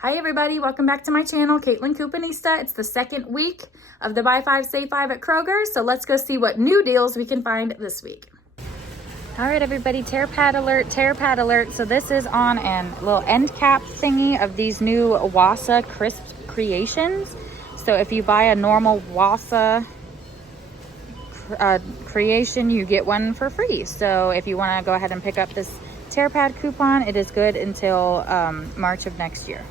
Hi everybody, welcome back to my channel, Caitlin Couponista. It's the second week of the Buy 5, Save 5 at Kroger, so let's go see what new deals we can find this week. All right everybody, tear pad alert, tear pad alert. So this is on a little end cap thingy of these new Wassa Crisp Creations. So if you buy a normal Wassa creation, you get one for free. So if you want to go ahead and pick up this tear pad coupon, it is good until March of next year.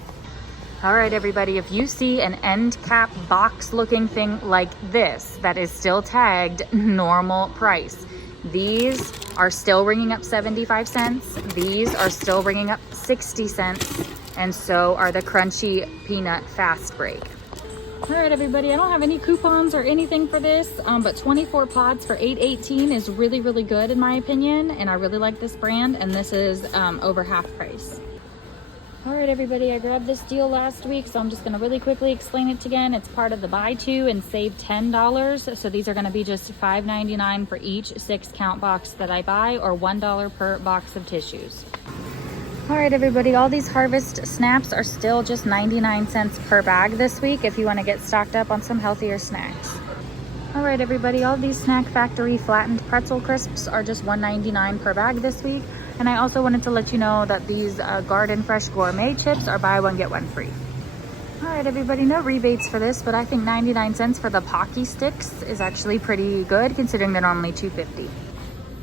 All right, everybody, if you see an end cap box looking thing like this that is still tagged normal price, these are still ringing up 75 cents. These are still ringing up 60 cents. And so are the Crunchy Peanut Fast Break. All right, everybody, I don't have any coupons or anything for this, but 24 pods for $8.18 is really, really good in my opinion. And I really like this brand, and this is over half price. All right, everybody, I grabbed this deal last week, so I'm just gonna really quickly explain it again. It's part of the buy two and save $10. So these are gonna be just $5.99 for each 6-count box that I buy, or $1 per box of tissues. All right, everybody, all these Harvest Snaps are still just 99 cents per bag this week if you wanna get stocked up on some healthier snacks. All right, everybody, all these Snack Factory flattened pretzel crisps are just $1.99 per bag this week. And I also wanted to let you know that these Garden Fresh Gourmet chips are buy one, get one free. All right, everybody, no rebates for this, but I think 99 cents for the Pocky Sticks is actually pretty good considering they're normally $2.50.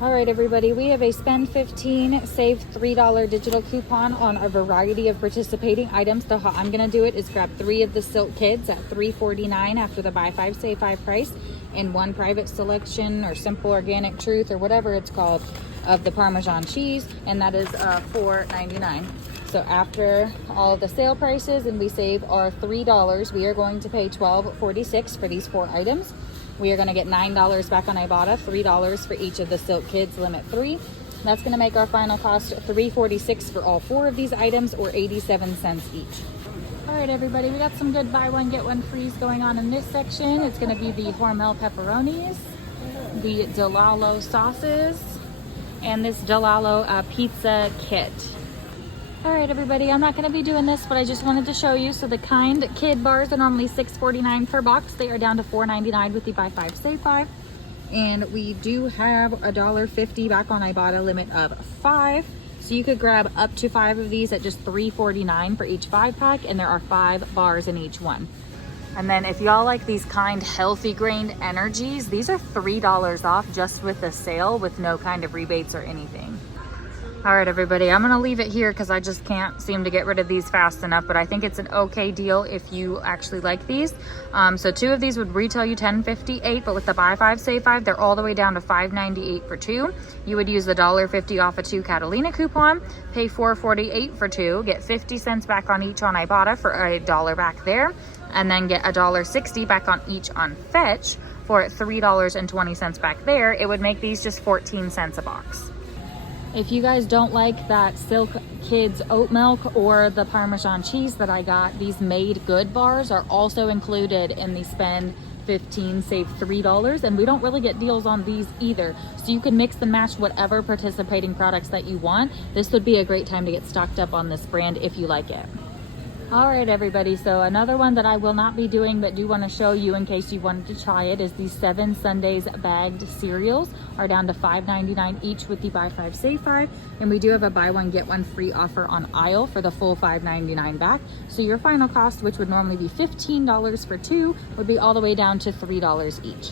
All right, everybody, we have a spend $15, save $3 digital coupon on a variety of participating items. So how I'm gonna do it is grab 3 of the Silk Kids at $3.49 after the buy 5, save 5 price, and 1 private selection or simple organic truth or whatever it's called of the Parmesan cheese, and that is $4.99. So after all of the sale prices and we save our $3, we are going to pay $12.46 for these 4 items. We are going to get $9 back on Ibotta, $3 for each of the Silk Kids limit 3. That's going to make our final cost $3.46 for all 4 of these items, or 87 cents each. All right, everybody, we got some good buy one, get one frees going on in this section. It's going to be the Hormel pepperonis, the Delalo sauces, and this Delalo pizza kit. All right, everybody, I'm not going to be doing this, but I just wanted to show you. So the Kind Kid bars are normally $6.49 per box. They are down to $4.99 with the buy 5, save 5. And we do have $1.50 back on Ibotta, limit of 5. So you could grab up to 5 of these at just $3.49 for each 5-pack, and there are 5 bars in each one. And then if y'all like these Kind healthy grained energies, these are $3 off just with the sale with no kind of rebates or anything. All right, everybody, I'm gonna leave it here because I just can't seem to get rid of these fast enough, but I think it's an okay deal if you actually like these. So 2 of these would retail you $10.58, but with the buy 5, save 5, they're all the way down to $5.98 for 2. You would use the $1.50 off a 2 Catalina coupon, pay $4.48 for 2, get 50 cents back on each on Ibotta for $1 back there, and then get $1.60 back on each on Fetch for $3.20 back there. It would make these just 14 cents a box. If you guys don't like that Silk Kids oat milk or the Parmesan cheese that I got, these Made Good bars are also included in the spend 15, save $3, and we don't really get deals on these either. So you can mix and match whatever participating products that you want. This would be a great time to get stocked up on this brand if you like it. All right, everybody, so another one that I will not be doing but do want to show you in case you wanted to try it is these 7 Sundays bagged cereals are down to $5.99 each with the buy 5, save 5, and we do have a buy one, get one free offer on aisle for the full $5.99 back. So your final cost, which would normally be $15 for 2, would be all the way down to $3 each.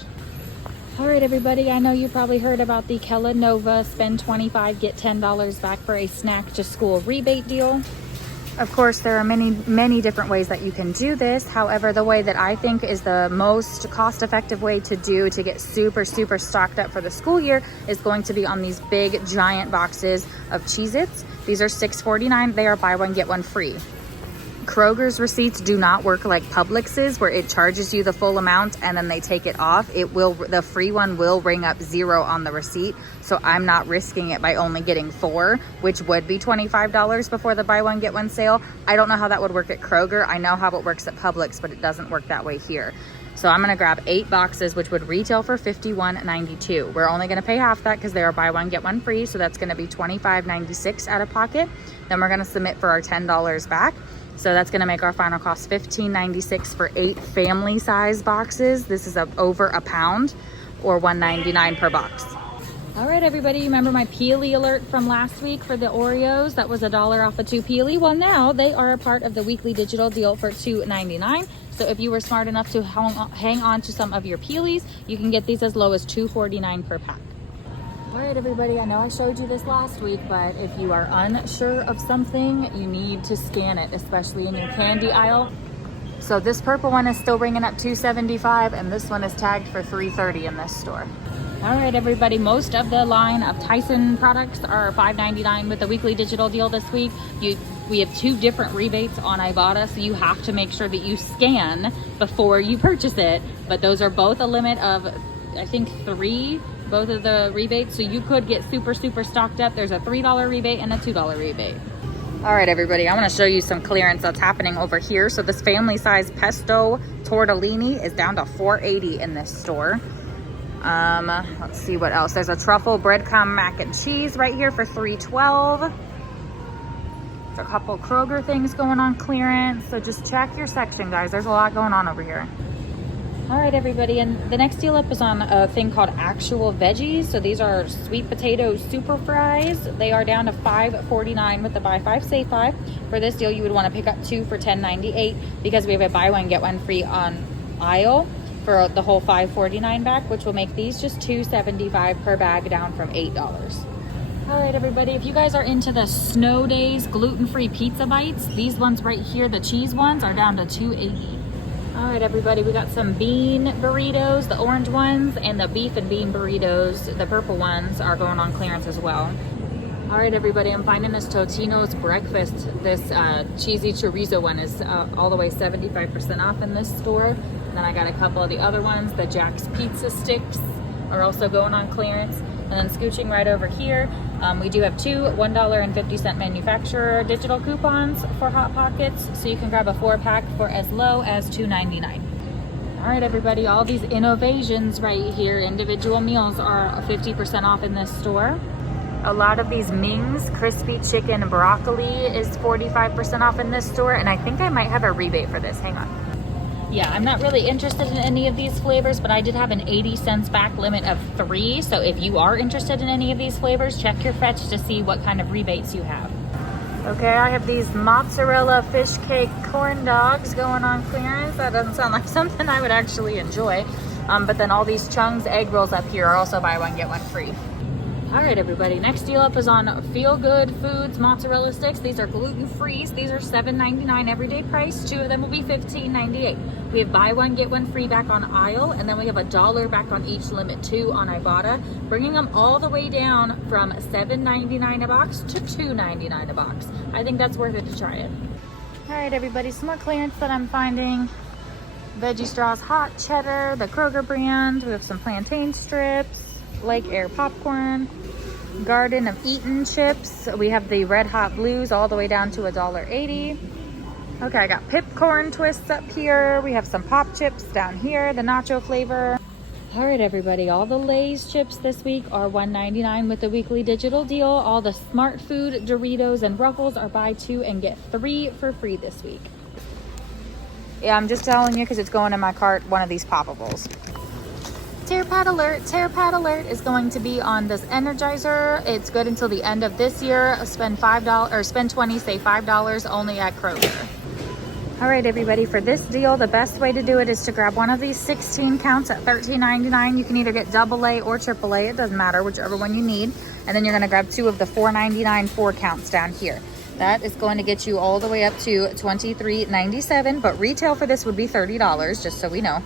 All right, everybody, I know you probably heard about the Kella Nova spend $25, get $10 back for a snack to school rebate deal. Of course, there are many different ways that you can do this. However, the way that I think is the most cost-effective way to get super stocked up for the school year is going to be on these big giant boxes of Cheez-its. These are $6.49. They are buy one, get one free. Kroger's receipts do not work like Publix's, where it charges you the full amount and then they take it off. The free one will ring up 0 on the receipt. So I'm not risking it by only getting 4, which would be $25 before the buy one, get one sale. I don't know how that would work at Kroger. I know how it works at Publix, but it doesn't work that way here. So I'm gonna grab 8 boxes, which would retail for $51.92. We're only gonna pay half that because they are buy one, get one free. So that's gonna be $25.96 out of pocket. Then we're gonna submit for our $10 back. So that's gonna make our final cost $15.96 for 8 family size boxes. This is over a pound, or $1.99 per box. All right, everybody, remember my Peely alert from last week for the Oreos? That was $1 off of 2 Peely. Well, now they are a part of the weekly digital deal for $2.99. So if you were smart enough to hang on to some of your Peelys, you can get these as low as $2.49 per pack. All right, everybody, I know I showed you this last week, but if you are unsure of something, you need to scan it, especially in your candy aisle. So this purple one is still ringing up $2.75, and this one is tagged for $3.30 in this store. All right, everybody, most of the line of Tyson products are $5.99 with the weekly digital deal this week. We have 2 different rebates on Ibotta, so you have to make sure that you scan before you purchase it. But those are both a limit of, I think, 3, both of the rebates. So you could get super stocked up. There's a $3 rebate and a $2 rebate. All right, everybody, I want to show you some clearance that's happening over here. So this family size pesto tortellini is down to $4.80 in this store. Let's see what else. There's a truffle breadcrumb mac and cheese right here for $3.12. There's a couple Kroger things going on clearance. So just check your section, guys. There's a lot going on over here. All right, everybody, and the next deal up is on a thing called actual veggies. So these are sweet potato super fries. They are down to $5.49 with the buy 5 save 5. For this deal, you would want to pick up 2 for $10.98 because we have a buy one get one free on aisle for the whole $5.49 bag, which will make these just $2.75 per bag, down from $8. All right, everybody, if you guys are into the Snow Days gluten-free pizza bites, these ones right here, the cheese ones, are down to $2.80. All right, everybody, we got some bean burritos, the orange ones, and the beef and bean burritos, the purple ones, are going on clearance as well. All right, everybody, I'm finding this Totino's breakfast. This cheesy chorizo one is all the way 75% off in this store. And then I got a couple of the other ones. The Jack's Pizza Sticks are also going on clearance. And then scooching right over here, we do have 2 $1.50 manufacturer digital coupons for Hot Pockets. So you can grab a 4-pack for as low as $2.99. All right, everybody, all these innovations right here, individual meals, are 50% off in this store. A lot of these Ming's crispy chicken broccoli is 45% off in this store. And I think I might have a rebate for this. Hang on. Yeah, I'm not really interested in any of these flavors, but I did have an 80 cents back limit of 3. So if you are interested in any of these flavors, check your fetch to see what kind of rebates you have. Okay, I have these mozzarella fish cake corn dogs going on clearance. That doesn't sound like something I would actually enjoy. But then all these Chung's egg rolls up here are also buy one, get one free. All right, everybody, next deal up is on Feel Good Foods mozzarella sticks. These are gluten-free. These are $7.99 everyday price. 2 of them will be $15.98. We have buy one, get one free back on aisle, and then we have $1 back on each limit 2 on Ibotta, bringing them all the way down from $7.99 a box to $2.99 a box. I think that's worth it to try it. All right, everybody, some more clearance that I'm finding. Veggie Straws hot cheddar, the Kroger brand. We have some plantain strips, Lake Air popcorn, Garden of Eaton chips. We have the Red Hot Blues all the way down to $1.80. Okay, I got Pipcorn twists up here. We have some pop chips down here, the nacho flavor. All right, everybody, all the Lay's chips this week are $1.99 with the weekly digital deal. All the Smart Food Doritos and Ruffles are buy 2 and get 3 for free this week. Yeah, I'm just telling you because it's going in my cart, one of these poppables. TerraPad alert is going to be on this Energizer. It's good until the end of this year. Spend $5 or spend 20, save $5 only at Kroger. All right, everybody, for this deal, the best way to do it is to grab one of these 16 counts at $13.99. You can either get AA or AAA. It doesn't matter, whichever one you need. And then you're going to grab 2 of the $4.99 4 counts down here. That is going to get you all the way up to $23.97, but retail for this would be $30, just so we know.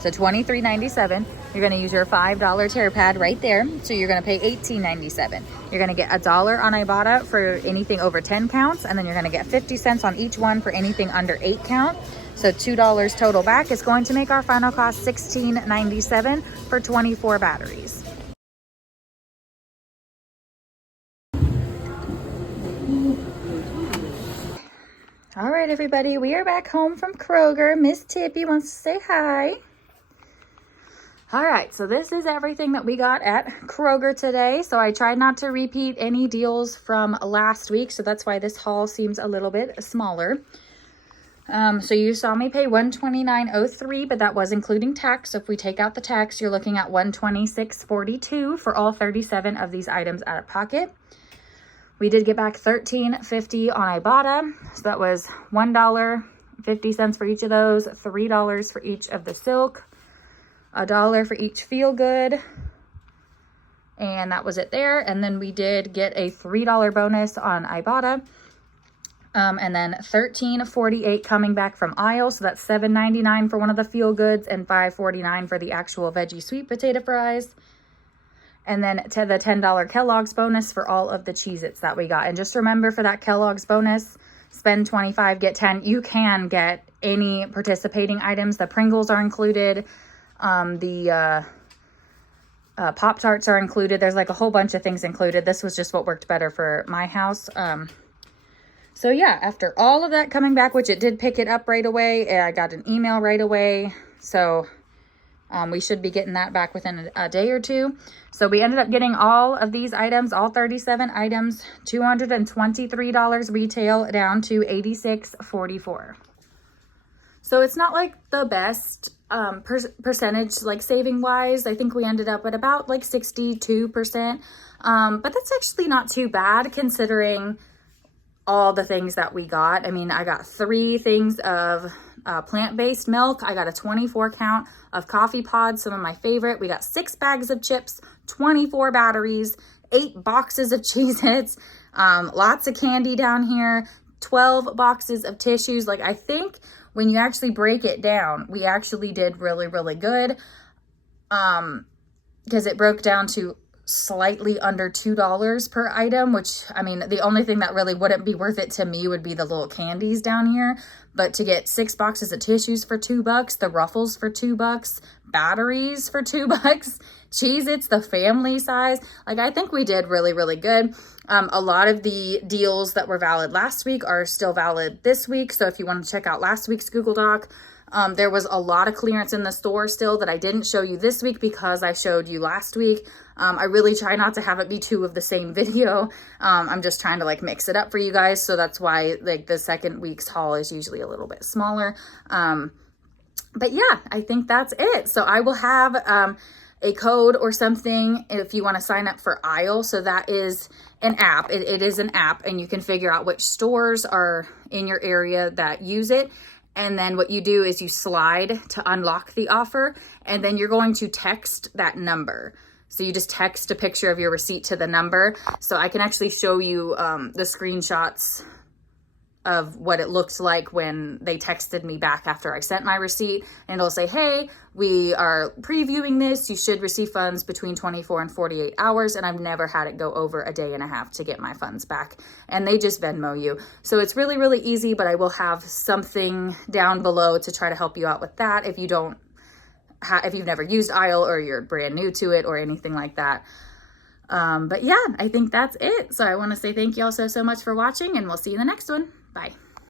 So $23.97. You're going to use your $5 TerraPad right there. So you're going to pay $18.97. You're going to get $1 on Ibotta for anything over 10 counts. And then you're going to get 50 cents on each one for anything under 8 count. So $2 total back is going to make our final cost $16.97 for 24 batteries. All right, everybody, we are back home from Kroger. Miss Tippy wants to say hi. All right, so this is everything that we got at Kroger today. So I tried not to repeat any deals from last week, so that's why this haul seems a little bit smaller. So you saw me pay $129.03, but that was including tax. So if we take out the tax, you're looking at $126.42 for all 37 of these items out of pocket. We did get back $13.50 on Ibotta. So that was $1.50 for each of those, $3 for each of the silk, $1 for each Feel Good. And that was it there. And then we did get a $3 bonus on Ibotta. And then $13.48 coming back from Aisle. So that's $7.99 for one of the Feel Goods and $5.49 for the actual veggie sweet potato fries. And then to the $10 Kellogg's bonus for all of the Cheez-Its that we got. And just remember, for that Kellogg's bonus, spend 25, get 10. You can get any participating items. The Pringles are included. The Pop-Tarts are included. There's like a whole bunch of things included. This was just what worked better for my house. So yeah, after all of that coming back, which it did pick it up right away, I got an email right away. So we should be getting that back within a day or two. So we ended up getting all of these items, all 37 items, $223 retail, down to $86.44. So it's not like the best percentage, like saving wise. I think we ended up at about like 62%. But that's actually not too bad considering all the things that we got. I mean, I got 3 things of plant-based milk. I got a 24 count of coffee pods, some of my favorite. We got 6 bags of chips, 24 batteries, 8 boxes of Cheez-Its, lots of candy down here, 12 boxes of tissues. Like, I think when you actually break it down, we actually did really, really good. Because it broke down to slightly under $2 per item, which, I mean, the only thing that really wouldn't be worth it to me would be the little candies down here. But to get 6 boxes of tissues for $2, the Ruffles for $2, batteries for $2, Cheez-Its, the family size, like, I think we did really, really good. A lot of the deals that were valid last week are still valid this week. So if you want to check out last week's Google Doc, there was a lot of clearance in the store still that I didn't show you this week because I showed you last week. I really try not to have it be 2 of the same video. I'm just trying to like mix it up for you guys. So that's why like the second week's haul is usually a little bit smaller. But yeah, I think that's it. So I will have a code or something if you want to sign up for Aisle. So that is an app. It is an app, and you can figure out which stores are in your area that use it. And then what you do is you slide to unlock the offer, and then you're going to text that number. So you just text a picture of your receipt to the number. So I can actually show you the screenshots of what it looked like when they texted me back after I sent my receipt. And it'll say, hey, we are previewing this. You should receive funds between 24 and 48 hours. And I've never had it go over a day and a half to get my funds back. And they just Venmo you. So it's really, really easy, but I will have something down below to try to help you out with that if you don't if you've never used Aisle or you're brand new to it or anything like that. But yeah, I think that's it. So I want to say thank you all so much for watching, and we'll see you in the next one. Bye.